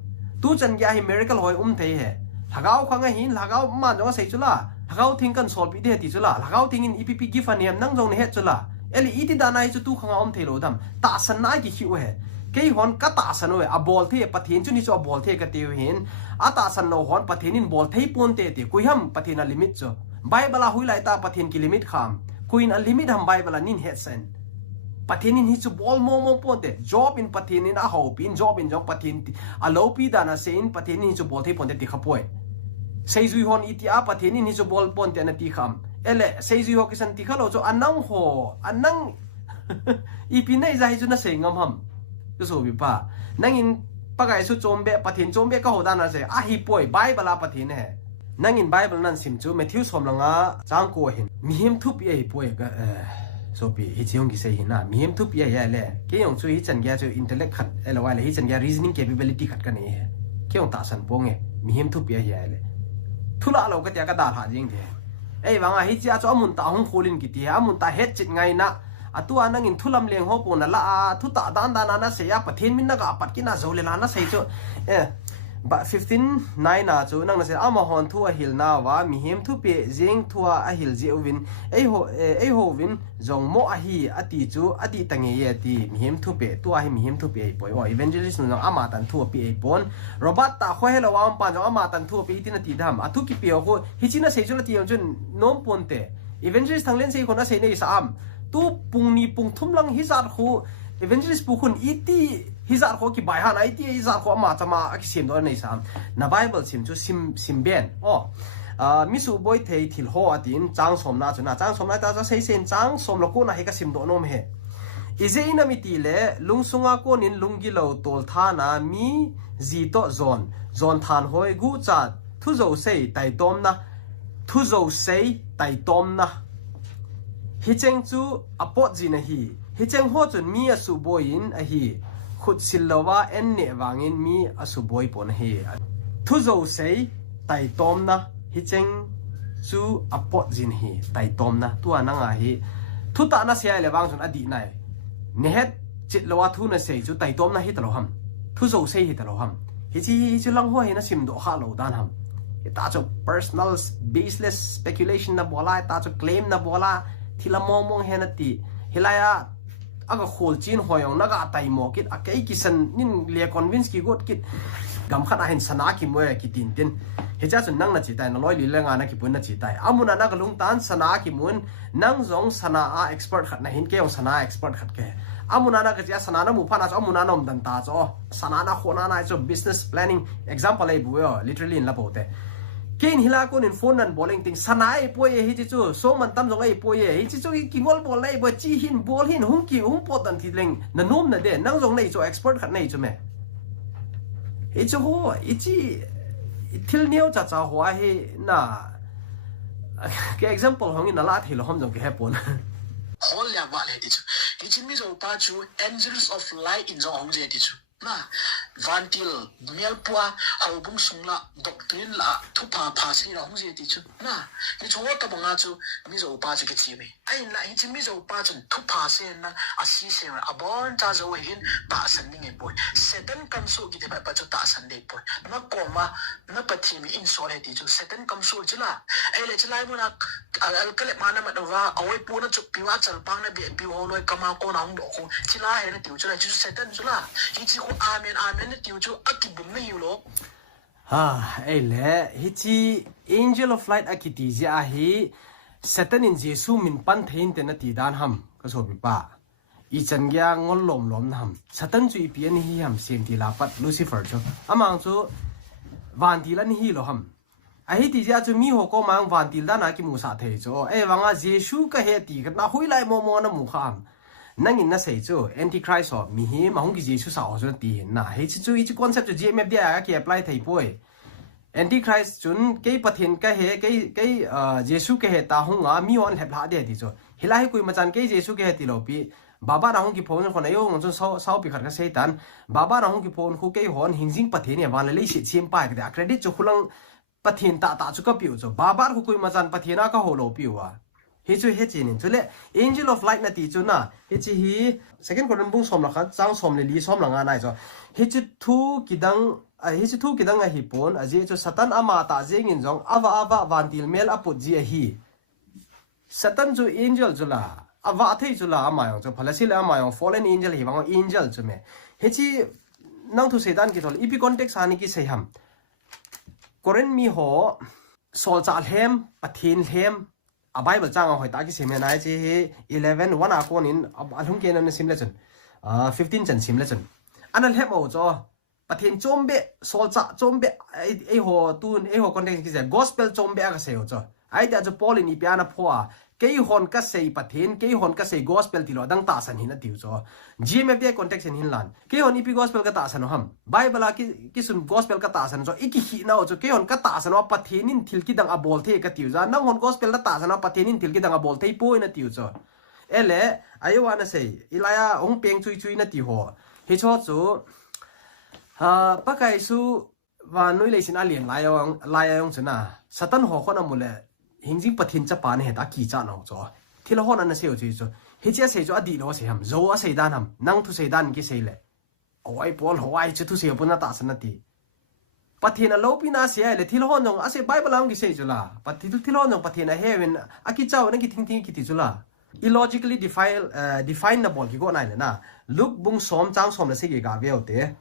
tu chan gya hi miracle hoi thei he lagao khanga hin lagao man jo sei chula lagao thing kan sol pi de ti chula lagao thing in EPP gift an yam nang jong ne he chula eli iti dana hi chu tu khanga thelo dam ta san na ki hi he ke hon ka ta san we a bol the pathin chu ni chu a bol the ka te hin a ta san no hon pathin in bol thei pon te kuiham pathin a limit cho Bible a hui lai ta pathin ki limit kham kuin a limit ham Bible a nin het sen pathin in hi chu bol mo pon te job in pathin in a ho pin job in jong pathin a lo pi dana se in pathin in chu bol thei pon te ti khapoi sei zui hon iti a pathin in hi chu bol pon te na ti kham ele sei zui ho kisan ti khalo cho anang ho anang ipinai zai chu na sei ngam ham so bi pa nangin pagai su chombe pathin chombe ka hodan na se a hi poi bible la pathin he nangin bible nan sim chu Matthew somlanga chang ko hin mihim thup ye hi poi ga so pi hi chiong gi sei hina mihim thup ye ya le ke yong chu hi chan gya chu intellect khat elwa le hi chan gya reasoning capability khat ka ni he ke yong ta san pong he mihim thup ye ya le thula lo ka tia ka da ha jing de ei wanga hi cha chu amun ta hong kholin ki ti amun ta het chit ngai na atua nangin thulam leng ho pon la thu ta dan dan na se ya pathin min na ga pat kina zole la na sei chu ba 15:9 na chu nang na se ama hon thu a hil na wa mi hem thu pe jing thua a hil je win ei ho win zong mo a hi ati chu ati tange ye ti mi hem thu pe tu a hi mi hem thu pe poi o evangelist no ama tan thu pe pon robot ta kho helo wa pa jo ama tan thu pe ti na ti dam athu ki pe ho hi china sei chu la ti yong chun nom pon te evangelist thanglen sei khona sei nei sa am tu pung ni pung thum lang hi zat khu evangelist pu khun iti hi zat kho ki bai han iti hi zat kho ma chama ki sim do nei sam na bible sim chu sim ben o mi su boy thei thil ho atin chang som na chu na chang som na ta cha sei sen chang som lo ko na he ka sim do nom he ize ina mi ti le lungsunga ko nin lungi lo tol tha na mi zi to zon than hoi gu cha thu zo sei tai tom na thu zo sei tai tom na hi cheng chu apot ji na hi cheng ho chun mi a su boin a hi khut sillawa en ne wangin mi a su boi pon hi thu zo sei tai tom na hi cheng chu apot jin hi tai tom na tu ananga hi thu ta na sia le wang chun adi nai ne het chit lawa thu na sei chu tai tom na hi talo ham thu zo sei hi talo ham hi chi lang ho hi na sim do kha lo dan ham ta chu personal baseless speculation na bola ta chu claim na bola thila mong hena ti hilaya aga khol chin hoyong naga tai mo kit akai kisan nin le convince ki got kit gam khana hin sana ki mo ki tin tin heja chun nang na chi tai na loi li lenga na ki pun na chi tai amuna na galung tan sana ki mun nang zong sana a expert khat na hin ke ong sana expert khat ke amuna na ka ja sana na mu phana cho amuna nom dan ta cho sana na khona na cho business planning example ai bu yo literally in la bote Kain hila ko nin phone nan bowling ting sanai poye hi chi chu so man tam jong ai poye hi chi chu ki ngol bol lai bo chi hin bol hin hung ki hung pot dan thi leng na nom na de nang jong nei cho expert khat nei chu me hi chu ho ichi thil neu cha cha hwa hi na ke example hong in la thil hom jong ke hapon hol ya wa le di chu ichi mi zo pa chu angels of light in zo hong je di chu na vantil melpua haubung sungla doctrine la thupa phasi ra hong je ti chu na ni chowa ka banga chu mi zo pa chu ke chi me ai la hi chi mi zo pa chu thupa se na asi se ra abon ta zo hin ba san ning e boy setan kam so gi de ba chu ta san de boy na ko ma na pa thi mi in so le ti chu setan kam so chu la ai le chlai mo na al kale ma na ma do wa awai pu na chu piwa chal pang na bi pi ho loi kama ko na hong do ko chila he na ti chu la chu setan chu la hi chi amen amen tiu chu akibum na yulo ele hichi angel of light akiti ja hi satan in jesu min pan thein te na ti dan ham ka so bi pa I chan gya ngol lom ham satan chu ipian hi ham sem ti la pat lucifer chu amang chu van ti lan hi lo ham a hi ti ja chu mi ho ko mang van ti la na ki mu sa the chu e wanga jesu ka he ti ka na hui lai mo na mu kham nangin na sei chu antichrist ho mi hi ma hong ki jesu sa ho chu ti na he chu I concept chu gmf dia ki apply thei poi antichrist chun ke pathin ka he ke jesu ke he ta hunga mi on hep la de ti chu hilai kui machan ke jesu ke he ti lo pi baba na hong ki phone khona yo ngon chu sau pi khat ka seitan baba na hong ki phone khu ke hon hingjing pathin ne wan le si chim pa ka credit chu khulang pathin ta chu ka piu chu baba khu kui machan pathina ka ho lo piu wa he chu he chin chu le angel of light na ti chu na he chi hi second koran bung som la kha chang som le li som la nga nai cho he chu thu kidang hi chu thu kidang a hi pon a je chu satan ama ta jeng in jong awa vantil mel aput ji a hi satan chu angel chu la awa thei chu la ama yong chu phalasil ama yong fallen angel hi wang angel chu me he chi nang thu setan ki thol ipi context ani ki sei ham koren mi ho sol cha hem pathin hem a bible chang hoi ta ki sim na chi 11 1 a kon in alhung ke na sim le chun 15 chan sim le chun anal hem o cho pathin chombe sol cha chombe e ho tun e ho context ki gospel chombe ka se o cho ai da cho paul in ipiana phoa cái hồn cái say bắt thiên cái hồn cái say gospel thì lo đang ta san hin atiu cho GMFD context hin lan cái hồn ipi gospel cái ta san ham Bible cái sun gospel cái ta san cho iki hi na cho cái hồn cái ta san bắt thiên in thil ki dang abol the cái tiu za nang hồn gospel ta san bắt thiên in thil ki dang abol the poi na tiu cho ele ayo wana say ilaya ong peng chui na tiu ho he cho chu pakai su và nuôi lấy xin alien lai ông xin à satan họ con amule hình dinh pathin cha pan he ta ki cha no cho thì là họ anh sẽ chơi cho he chia sẻ cho adi lo sẽ ham zo a sẽ dan ham nang thu sẽ dan ki sẽ le oi pol hoi chu thu sẽ buna ta san ti pathin a lo pina sẽ le thì là họ nong a sẽ bible ang ki sẽ cho la pathin thì là nong pathin a heaven a ki chao na ki thing ki ti cho la illogically definable ki go nai na look bung som chang som la se ge ga ve te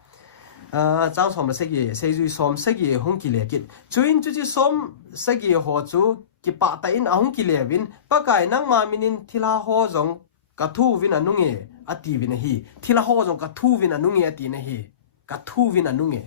trang som sẽ gì xây dựng som sẽ gì hong kỳ lệ kít chuyên chú som sẽ gì họ chú cái bát tay in hong kỳ lệ vin bác cái nang mà mình thila họ giống cả thu vin anh nung nghe ati vin hi thila họ giống cả thu vin anh nung nghe ati hi cả thu vin anh nung nghe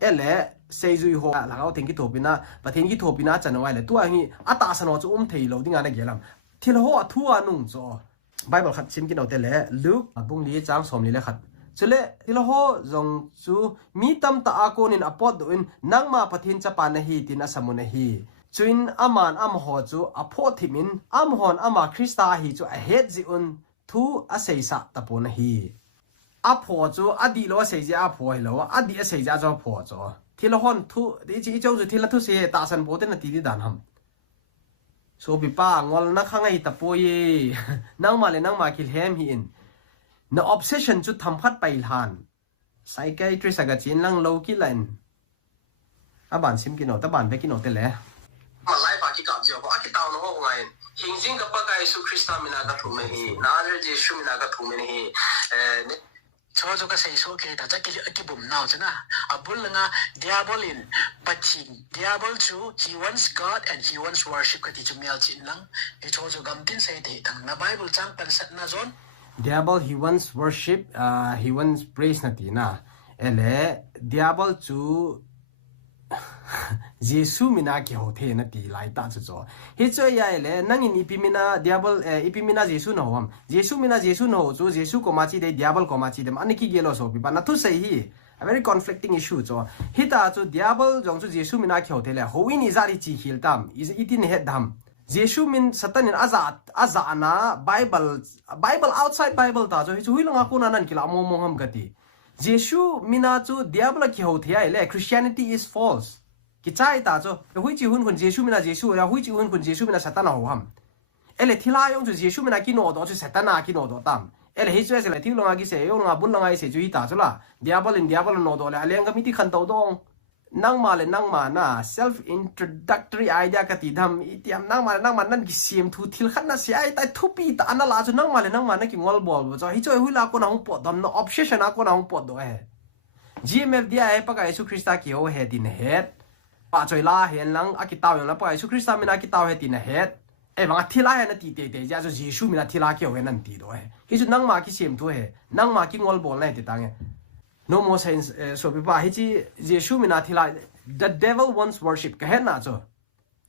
ele xây dựng họ là họ thiên cái thổ pina và thiên cái thổ pina chân ngoài là tua hi ata san họ chú thấy lâu tiếng anh nghe làm thila họ thu anh nung cho Bible khát xin cái đầu tiên là Luke bung lý trang som lý là khát chule tilaho zong chu mi tam ta akon in apot in nangma pathin chapa na hi tin asamuna hi chuin aman am ho chu apho thimin am hon ama Krista hi chu a het ji un thu a seisa tapona hi apho chu adi lo seja apho hi lo adi a seja cho pho cho tilahon thu di chi chong chu thila thu se ta san bote na ti di dan ham so bi pa ngol na khangai tapoyi nangma le nangma kil hem hi in na obsession chu tham phat pai han psychiatrist aga chin lang lo ki len a ban sim ki no ta ban be ki no te le mà lại phải cái cảm giác của cái tao nó không ngay hình dung cái bác cái Jesus Christ mình là cái thùng mình hi Nazareth Jesus mình là cái thùng mình hi cho cái xây số kia ta chắc cái bùm nào chứ na abul nga diabolin pathin diabol chu he wants God and he wants worship cái thì chumel chin lang cái cho gam tin xây thì thằng na Bible chang pan sat na zon Diabol he wants worship he wants praise na ti na ele diabol chu Jesu mina ki ho the na ti lai ta chu cho he cho ya ele nang in ipimina diabol ipimina Jesu no ham Jesu mina Jesu no chu Jesu ko ma chi de diabol ko ma chi dem ani ki gelo so bi ba na tu sei hi a very conflicting issue cho hi ta chu diabol jong chu Jesu mina ki ho the le ho in izari chi hil tam is itin het dam Jesu min satan in aza na Bible outside Bible ta cho hui long aku nanan kila mo ham gati Jesu mina chu diablo ki ho thia ele Christianity is false ki chai ta cho hui chi hun kun Jesu mina Jesu la hui chi hun kun Jesu mina satan ho ham ele thila yong chu Jesu mina ki no do chu satan na ki no do tam ele hi chu ele thi long a ki se yong a bun long ai se chu hi ta chu la diablo no do le aleng ka mi ti khan to dong nang ma na self introductory idea ka ti dham itiam nang ma nan ki sim thu thil khat na si ai tai thu pi ta na la chu nang ma na ki ngol bol cho hi choi hui la ko na hung po dam no obsession a ko na hung po do he GMF dia he pa ka Yesu Krista ki ho he din het pa choi la hen lang a ki taw yang la pa Yesu Krista mina ki taw he din het e bang thila he na ti te ja jo Jesu mina thila ki ho he nan ti do he hi chu nang ma ki sim thu he nang ma ki ngol bol na ti tang he no more sense so pipa hichi Jesu mina thila the devil wants worship ka hen na cho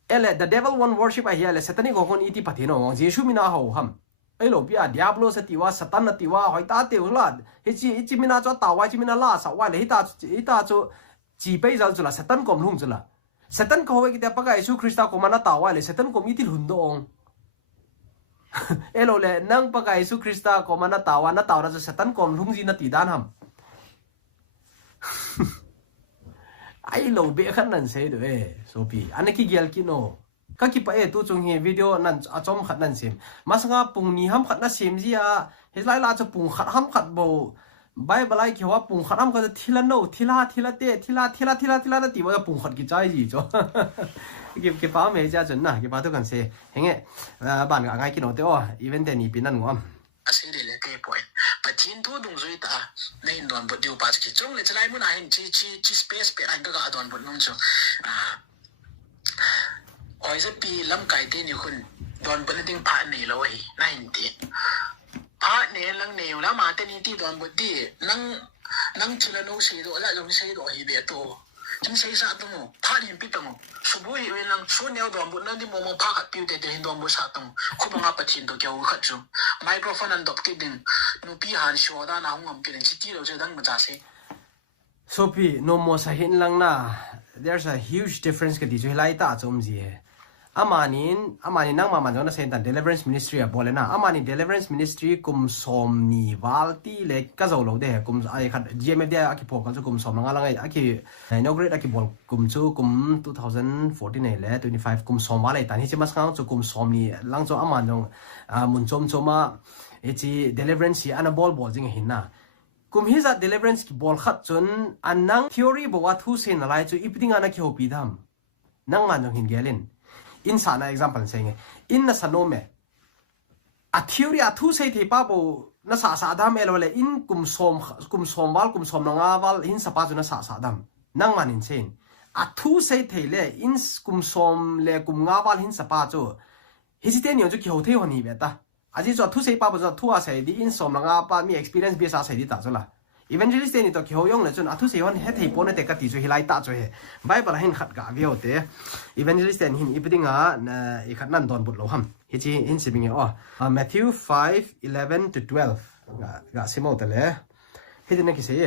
ele the devil want worship a hiale satanic hon iti pathino Jesu mina ho ham ai lo pia diablo satiwa satan tiwa hoi ta te la hichi mina cho ta wa chi mina la sa wa le hita cho chi pe zal chula satan kom lung chula satan ko we ki ta pa ka Jesu Krista ko mana ta wa le satan kom iti hun do ong elo le nang pa ka Jesu Krista ko mana ta wa na ta ra satan kom lung ji na ti dan ham ai lo be khan nan sei do so pi anaki gel ki no ka ki pa tu chung hi video nan achom khat nan sim masanga pung ni ham khat na sim ji a he lai la cha pung khat ham khat bo bible ai ki wa pung khat ham ka thila no thila na ti wa pung khat ki chai ji cho ki pa me ja chen na ki pa to kan se henge ban ga ngai ki no te o event ni pinan ngom asili le ke poi pathin thu dung zui ta nei don bo diu pa chi chung le chlai mun a hin chi space pe an ga don bo nung chu oi ze pi lam kai te ni khun don bo ding pha nei lo hi na hin ti pha ne lang ne la ma te ni ti don bo ti nang chila no se do la long se do hi be to จึงใช้สาตงพาดินปิตังสบุยเวลังชวนแนวดอมบุนั่นที่มองพาขัดปิวเดนดอมบุษาตงคุบังอาปทินตัวเกี่ยวขัดจูไมโครโฟนนั้นดบกิดินนูปีหันชัวด้านหงอมกิดินสิที่เราจะดังมาจากสิ Sophie no mo sa hin lang na there's a huge difference ka di so hilai ta chom ji he amani nang ma man jona sen tan deliverance ministry a bolena amani deliverance ministry kum som ni walti le ka zo lo de kum ai khat gmf de aki po ka chu kum som nga la ngai aki inaugurate aki bol kum chu kum 2014 nei le 25 kum som wa lai tan hi chimas ngang chu kum som ni lang cho aman jong mun chom choma echi deliverance hi ana bol jing hin na kum hi za deliverance ki bol khat chun anang theory bo wa thu sen lai chu ipding ana ki ho pi dham nang man jong hin gelin in sana example saying in na sanome a theory a thu sei the pa bo na sa dam elwale in kum som wal kum som nga wal in sa pa chu na sa dam nang man in sen a thu sei the le in kum som le kum nga wal hin sa pa chu hesiten yo chu ki ho the ho ni beta aji chu thu sei pa bo thu a sei di in som nga pa mi experience bi sa sei di ta chu la evangelist ni to ki ho yong le chun athu se hon he thei pone te ka ti chu hilai ta chu he bible hin khat ga vi hote evangelist hin ibdinga na I khat nan don but lo ham hi chi in sibing o Matthew 5:11 to 12 ga simo te le hi din ki se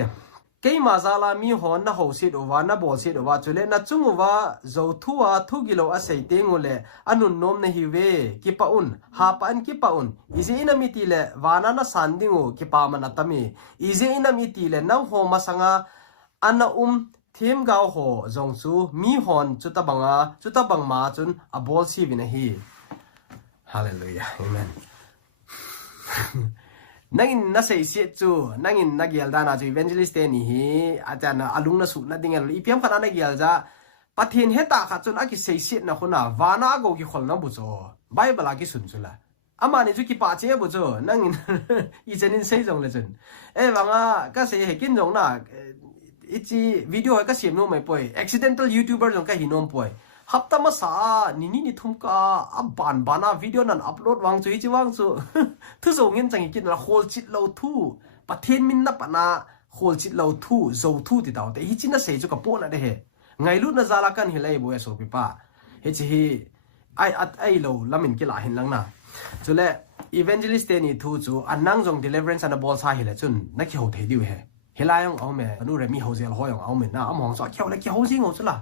ke ma zala mi hon na ho sit over na bol sit over chule na chung wa zo thuwa thu gilo a sei te ngule anun nom na hi we ki pa un ha pa an ki pa un izi ina mi ti le wana na sandingu ki pa man atami izi ina mi ti le nang ho masanga ana thim gaw ho zong chu mi hon chuta bang ma chun a bol si vina hi hallelujah amen nangin na sei si chu nangin na gial dana chu evangelist ni hi atana alung na su na dingel ipiam khana na gial ja pathin heta kha chun aki sei si na khuna wana go ki khol na bu cho bible ki sun chula amani chu ki pa che bu cho nangin I chenin sei jong le chun e wanga ka sei he kin jong na ichi video ka sim no mai poi accidental youtuber jong ka hinom poi hapta ma sa ni thumka aban bana video nan upload wang chu hi wang chu thu zo ngin changi kin la hol chit lo thu pathen min na pana hol chit lo thu zo thu ti daw te hi china sei chu ka po na de he ngai lu na zala kan hilai bo so pi pa he chi hi ai lo lamin ki la hin lang na chule evangelist ni thu chu anang jong deliverance and bol sa hi le chun na ki ho thei diu he hilayong au me anu re mi ho zel hoyong au me na among so khaw le ki ho jing ho chula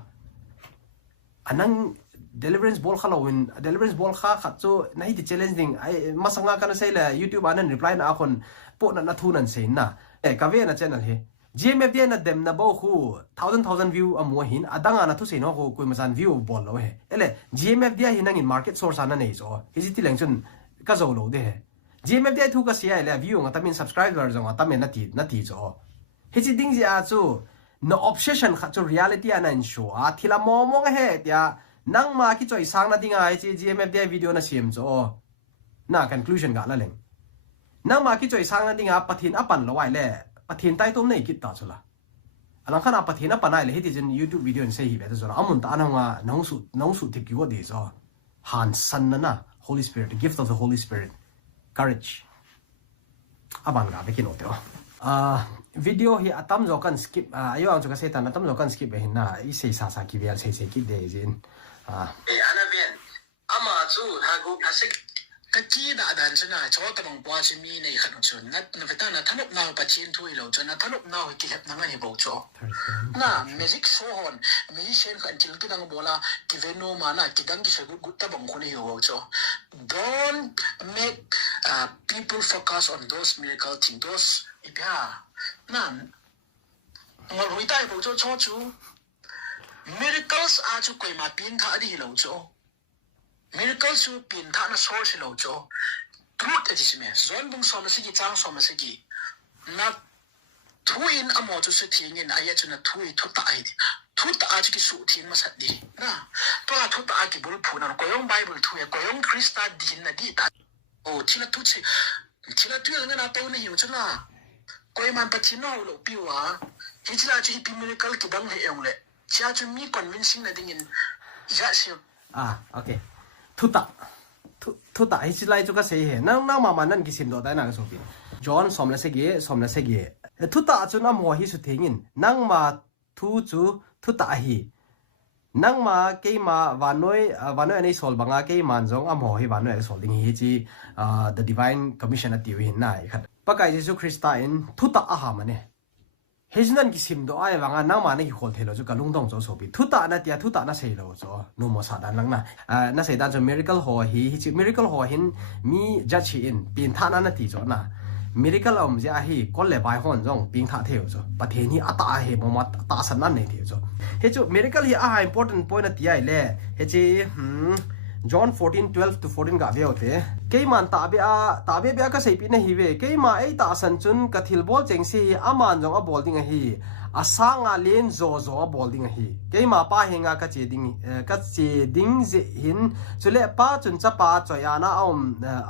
anang deliverance bol khalawin deliverance bol kha khat chu nahi di challenging ai masanga kana sei la youtube anan reply na akon po na thu nan sein na e ka ve na channel he gmf de na dem na bo khu 1000 view amo hin adanga na thu sei no ko koi masan view bol lo he ele gmf de hin nang in market source ana nei so hiji ti lengchun ka zo lo de he gmf de thu ka sia le view nga tamin subscriber zo nga tamen na ti zo hiji ding ji a chu no obsession kha chu reality ana in show a thila mo he tia nang ma ki choi sang na dinga ai chi gmf de video na sim cho na conclusion ga la leng nang ma ki choi sang na dinga pathin apan lawai le pathin tai tom nei kit ta chula alang khana pathin apan ai le hiti jin youtube video in sei hi be zo amun ta ananga nong su thik yo de zo han san na holy spirit the gift of the holy spirit courage abang ga be kin oteo video hi atam zo kan skip ayo ang chuka setan atam zo kan skip be na I sei sa ki vel sei ki de jin ana bien ama chu ha gu hasik ka ki da dan chuna cho ta bang bwa chi mi nei khan chu na veta na thanop na pa chin thui lo chu na thanop na ki hep na ngani bo cho na music so hon musician kan til ki dang bola ki veno ma na ki dang ki se gu ta bang khuni yo cho don't make people focus on those miracle things those ipya na ngol hui tai bo cho chu miracles a chu koi ma pin tha di lo cho miracles chu pin tha na source lo cho truth it is me zon bung so ma sigi chang so ma sigi na thu in amo chu se thing in aya chu na thu thu ta ai thu ta a chu ki su thing ma sat di na to la thu ta a ki bul phu na ko yong bible thu e ko yong krista din na di ta o thila tu chi thila tu nga na to ni hiu chu na ko man pa chi no lo pi wa hi chila chi pi miracle ki dang he yong le cha chu mi convincing na ding in ya si okay thu ta hi chilai chu ka sei he nang ma nan ki sim do ta na ka so pi john somla se ge thu ta chu na mo hi su thengin nang ma thu chu thu ta hi nang ma ke ma vanoi ani sol banga ke man jong am ho hi vanoi sol ding hi chi the divine commission ati hin nai khat pakai jesu christa in thu ta a ha mane hejnan ki sim do ai wanga nang ma ne hi khol thelo chu kalung dong zo sobi thu ta na tia thu ta na sei lo zo no mo sa dan lang na sei dan jo miracle ho hi chi miracle ho hin mi jachi in pin tha na ti zo na miracle om ja hi kol le bai hon jong ping tha theo zo pathe ni ata he mo ma ta san na ne theo zo he chu miracle hi a important point ati ai le he chi John 14:12 to 14 ga veo te keiman ta be ka sei pi na hi ve keima ei ta san chun ka thil bol cheng si aman jong a bol ding hi asanga len zo a bol ding hi keima pa henga ka che ding je hin chule pa chun cha pa choyana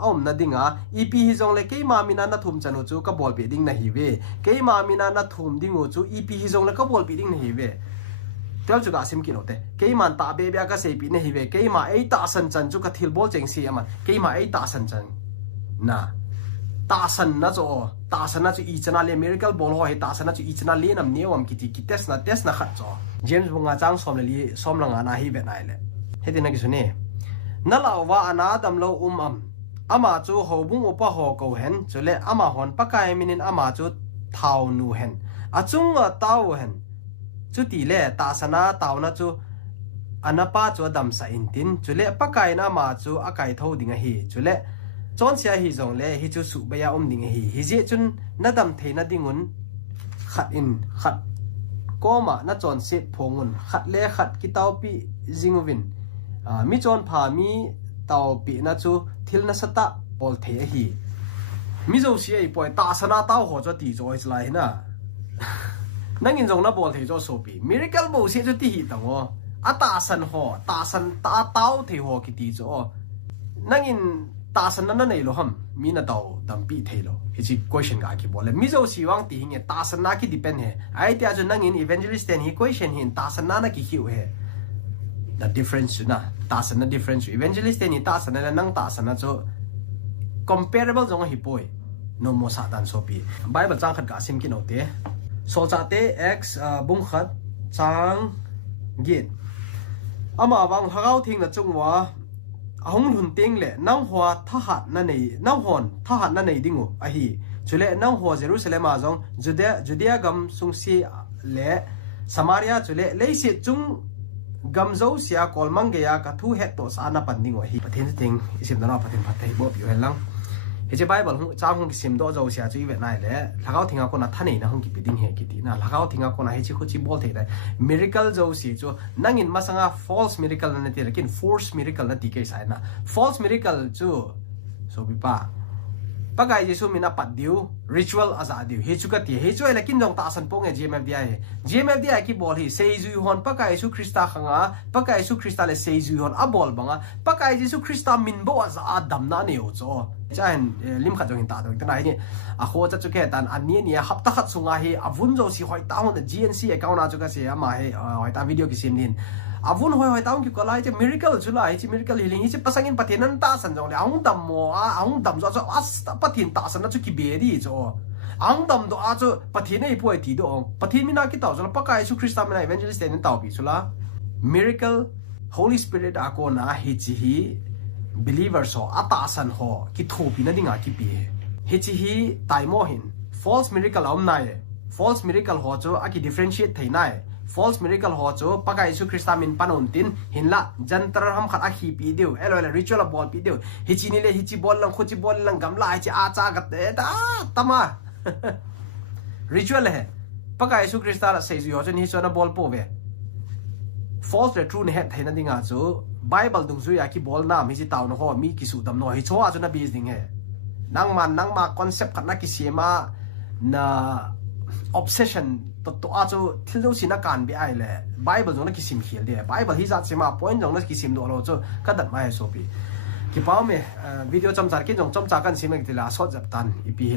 om na dinga ep hi jong le keima mina na thum chanu chu ka bol be ding na hi ve keima mina na thum ding chu ep hi jong le ka bol be ding na hi ve tel chu ga sim ki note keiman ta be ka sei pi ne hi ve keima ei ta san chan chu ka thil bol cheng si ama keima ei ta san chan na ta san na chu I chana le miracle bol ho he ta san na chu I chana le nam newam ki test na khat cho James bunga chang som langa na hi ve nai le he tin na ki sune na la wa ana dam lo am ama chu ho bung opa ho ko hen chule ama hon pakai minin ama chu thau nu hen achung tau hen chu ti le ta sana taw na chu anapa chu dam sa in tin chule pakai na ma chu akai tho ding hi chule chon sia hi jong le hi chu su ba ya ding hi je chun na dam the na dingun khat koma na chon set phongun khat le khat ki taw pi jingwin mi chon pha mi taw pi na chu thil na sata pol the hi mi zo sia I poi ta sana taw ho cho ti zo is lai na nangin jong na bol the jo so pi miracle bo se chu ti hi tango ata san ho ta san ta taw the ho ki ti jo nangin ta san na nei lo ham mi na taw dam pi the lo hi chi question ga ki bole mi zo si wang ti hinge ta san na ki depend he ai tia jo nangin evangelist ten hi question hin ta san na ki hiu he the difference na ta san na difference evangelist ten hi ta san na nang ta san na cho comparable jong hi poi no mo sa dan so pi bible chang khat ga sim ki no te so cha te x bung khat chang git ama wang hagau thing na chungwa ahong hun ting le nang hwa tha hat na nei nang hon tha hat na nei dingu a hi chule nang hwa jerusalem a jong judea gam sung si le samaria chule leisi chung gam zo sia kolmang ge ya ka thu het to sa na pan ding wa hi pathen ting isim na pathen phathai bo pi helang he je bible hu chang hu sim do zo sia chu iwe nai le lagao thinga ko na thane na hung ki piding he ki ti na lagao thinga ko na he chi khu chi bol the da miracle zo si chu nangin masanga false miracle na ti lekin force miracle na ti ke sai na false miracle chu so bi pa pagai jesu mina pat diu ritual aza diu he chu ka ti he chu lekin jong ta san pong e gmfdi ki bol hi sei ju hon pagai jesu krista khanga pagai jesu krista le sei ju hon a bol banga pagai jesu krista min bo aza adam na ne o cho chain lim kha jong ta dong ta ni a kho cha chu ke tan an ni hapta khat sunga hi avun jo si hoi ta hon gnc account na chu ka se ama he hoi ta video ki sim din avun hoi ta ki kolai che miracle chu lai chi miracle healing chi pasangin pathinan ta san jong le ang dam mo ang dam zo as pathin ta san na chu ki be ri cho ang dam do a chu pathin ei poi ti do pathin mina ki taw zo pakai su krista mina evangelist ten taw bi chula miracle holy spirit a ko na hi chi hi believer so ata san ho ki thopi na dinga ki pi he chi hi taimo hin false miracle om nai false miracle ho cho a ki differentiate thai nai false miracle ho cho pakai su krista min panon tin hinla jantar ham khat a hi pi deu elo ritual bol pi deu hi chi ni le hi chi bol lang khu chi bol lang gam la chi a cha gat da tama ritual he pakai su krista la sei ju ho chen hi so na bol po ve false le true ne het thai na dinga chu bible dung zu ya ki bol na mi ji taw no ho mi ki su dam no hi cho a chu na bi ding he nang ma concept khat na ki sema na obsession to a chu thil do sina kan bi ai le bible jong na ki sim khil de bible hi za chema point jong na ki sim do lo chu ka dat mai so pi ki pa me video cham char ki jong cham cha kan sim ki la so jap tan ipi